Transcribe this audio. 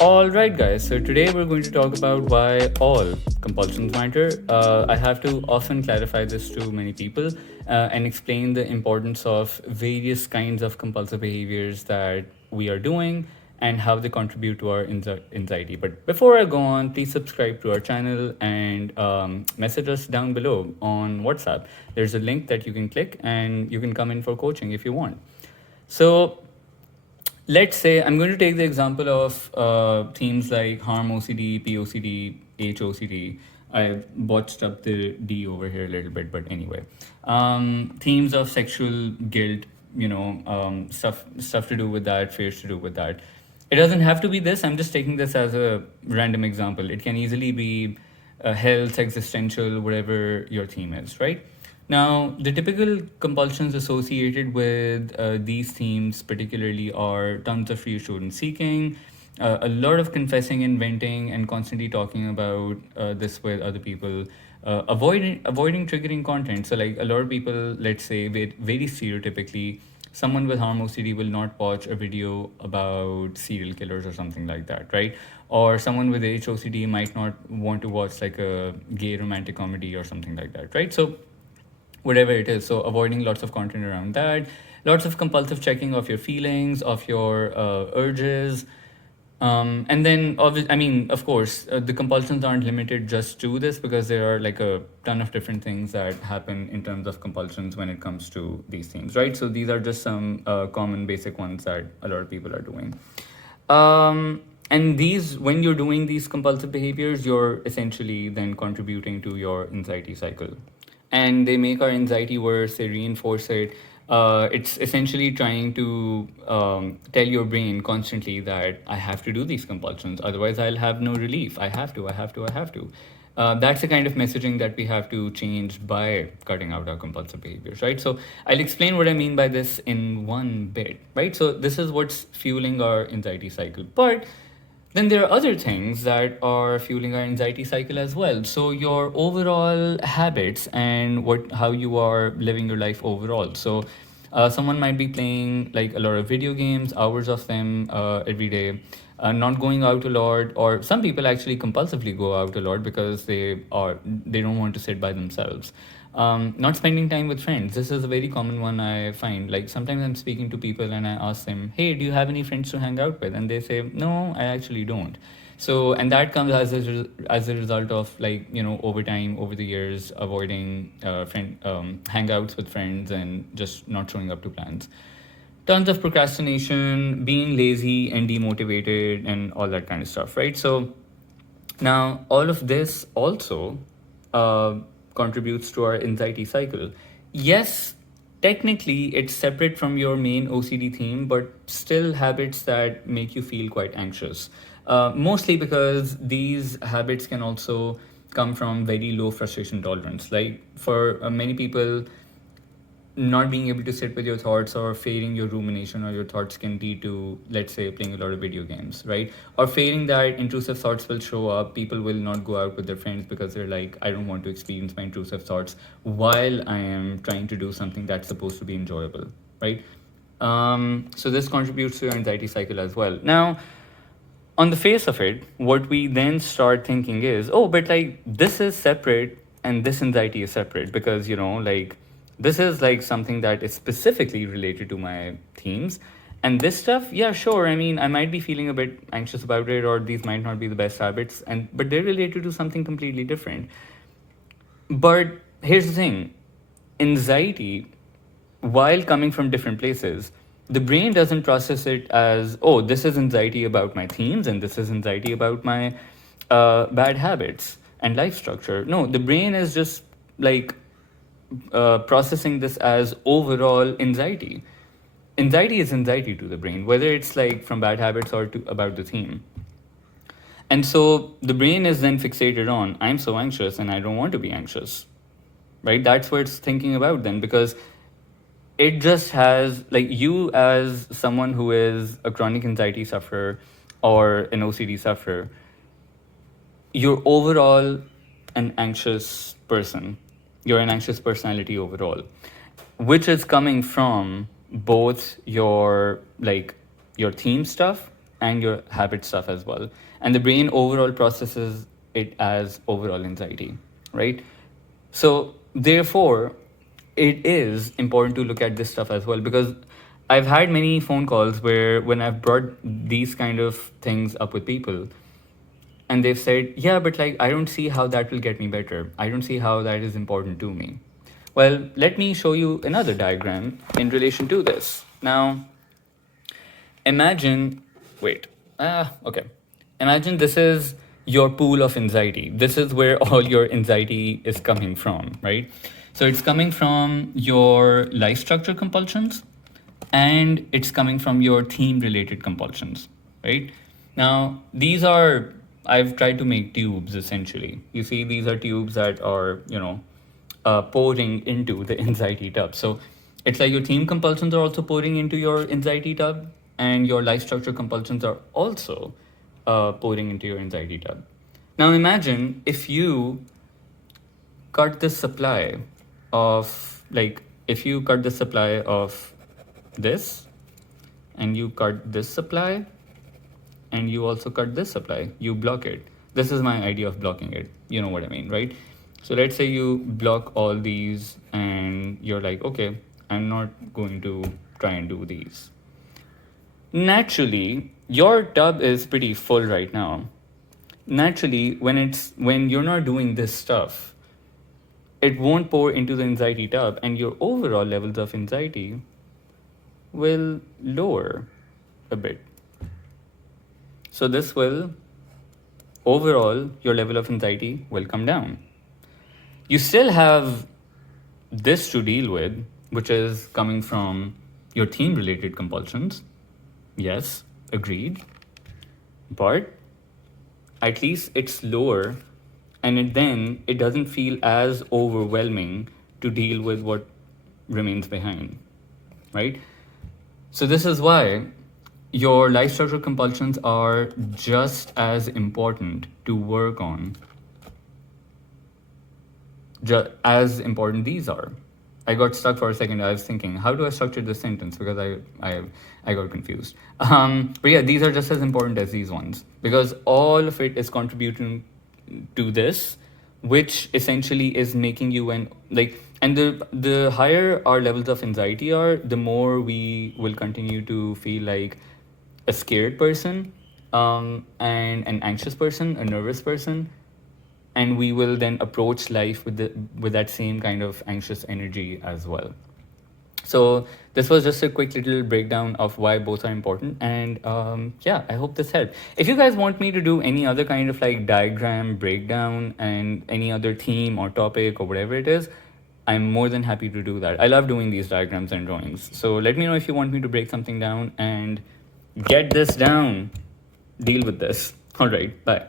All right, guys. So today we're going to talk about why all compulsions matter. I have to often clarify this to many people and explain the importance of various kinds of compulsive behaviors that we are doing and how they contribute to our anxiety. But before I go on, please subscribe to our channel and message us down below on WhatsApp. There's a link that you can click and you can come in for coaching if you want. So let's say I'm going to take the example of themes like harm OCD, POCD, HOCD. I botched up the D over here a little bit, but anyway, themes of sexual guilt, stuff to do with that, fears to do with that. It doesn't have to be this. I'm just taking this as a random example. It can easily be health, existential, whatever your theme is, right? Now, the typical compulsions associated with these themes, particularly, are tons of reassurance seeking, a lot of confessing and venting, and constantly talking about this with other people, avoiding triggering content. So, like a lot of people, let's say, very stereotypically, someone with harm OCD will not watch a video about serial killers or something like that, right? Or someone with HOCD might not want to watch like a gay romantic comedy or something like that, right? So whatever it is. So avoiding lots of content around that, lots of compulsive checking of your feelings, of your urges. And then, of course, the compulsions aren't limited just to this because there are like a ton of different things that happen in terms of compulsions when it comes to these things, right? So these are just some common basic ones that a lot of people are doing. And these, when you're doing these compulsive behaviors, you're essentially then contributing to your anxiety cycle. And they make our anxiety worse, they reinforce it. It's essentially trying to tell your brain constantly that I have to do these compulsions, otherwise, I'll have no relief. I have to. That's the kind of messaging that we have to change by cutting out our compulsive behaviors, right? So, I'll explain what I mean by this in one bit, right? So, this is what's fueling our anxiety cycle. But then there are other things that are fueling our anxiety cycle as well. So your overall habits and how you are living your life overall. So someone might be playing like a lot of video games, hours of them every day, not going out a lot, or some people actually compulsively go out a lot because they don't want to sit by themselves. Not spending time with friends. This is a very common one I find. Like sometimes I'm speaking to people and I ask them, "Hey, do you have any friends to hang out with?" And they say, "No, I actually don't." So, and that comes as a result of like over time, over the years, avoiding friend hangouts with friends and just not showing up to plans. Tons of procrastination, being lazy and demotivated, and all that kind of stuff, right? So now, all of this also uh, contributes to our anxiety cycle. Yes, technically it's separate from your main OCD theme, but still habits that make you feel quite anxious. Mostly because these habits can also come from very low frustration tolerance. Like for many people, not being able to sit with your thoughts or failing your rumination or your thoughts can lead to, let's say, playing a lot of video games, right? Or failing that intrusive thoughts will show up. People will not go out with their friends because they're like, I don't want to experience my intrusive thoughts while I am trying to do something that's supposed to be enjoyable, right? So this contributes to your anxiety cycle as well. Now, on the face of it, what we then start thinking is, oh, but like this is separate and this anxiety is separate because, like this is like something that is specifically related to my themes. And this stuff, yeah, sure. I mean, I might be feeling a bit anxious about it, or these might not be the best habits, but they're related to something completely different. But here's the thing, anxiety, while coming from different places, the brain doesn't process it as, oh, this is anxiety about my themes and this is anxiety about my bad habits and life structure. No, the brain is just like processing this as overall anxiety. Anxiety is anxiety to the brain, whether it's like from bad habits or about the theme. And so the brain is then fixated on, I'm so anxious and I don't want to be anxious, right? That's what it's thinking about then, because it just has, like, you as someone who is a chronic anxiety sufferer or an OCD sufferer, you're overall an anxious person. You're an anxious personality overall, which is coming from both your theme stuff and your habit stuff as well. And the brain overall processes it as overall anxiety, right? So, therefore, it is important to look at this stuff as well, because I've had many phone calls where when I've brought these kind of things up with people, and they've said, yeah, but like, I don't see how that will get me better. I don't see how that is important to me. Well, let me show you another diagram in relation to this. Now, imagine, wait, okay. Imagine this is your pool of anxiety. This is where all your anxiety is coming from, right? So it's coming from your life structure compulsions, and it's coming from your theme related compulsions, right? Now, these are, I've tried to make tubes essentially. You see, these are tubes that are, pouring into the anxiety tub. So it's like your theme compulsions are also pouring into your anxiety tub, and your life structure compulsions are also pouring into your anxiety tub. Now imagine if you cut the supply of, like, if you cut the supply of this, and you cut this supply, and you also cut this supply, you block it. This is my idea of blocking it. You know what I mean, right? So let's say you block all these, and you're like, okay, I'm not going to try and do these. Naturally, your tub is pretty full right now. Naturally, when you're not doing this stuff, it won't pour into the anxiety tub, and your overall levels of anxiety will lower a bit. So this will, overall, your level of anxiety will come down. You still have this to deal with, which is coming from your theme related compulsions. Yes, agreed. But at least it's lower, and then it doesn't feel as overwhelming to deal with what remains behind, right? So this is why your life structure compulsions are just as important to work on, as important these are. I got stuck for a second. I was thinking, how do I structure this sentence? Because I got confused. But yeah, these are just as important as these ones, because all of it is contributing to this, which essentially is making you and the higher our levels of anxiety are, the more we will continue to feel like a scared person, and an anxious person, a nervous person, and we will then approach life with that same kind of anxious energy as well. So this was just a quick little breakdown of why both are important, and yeah, I hope this helped. If you guys want me to do any other kind of like diagram breakdown and any other theme or topic or whatever it is, I'm more than happy to do that. I love doing these diagrams and drawings. So let me know if you want me to break something down and get this down. Deal with this. All right, bye.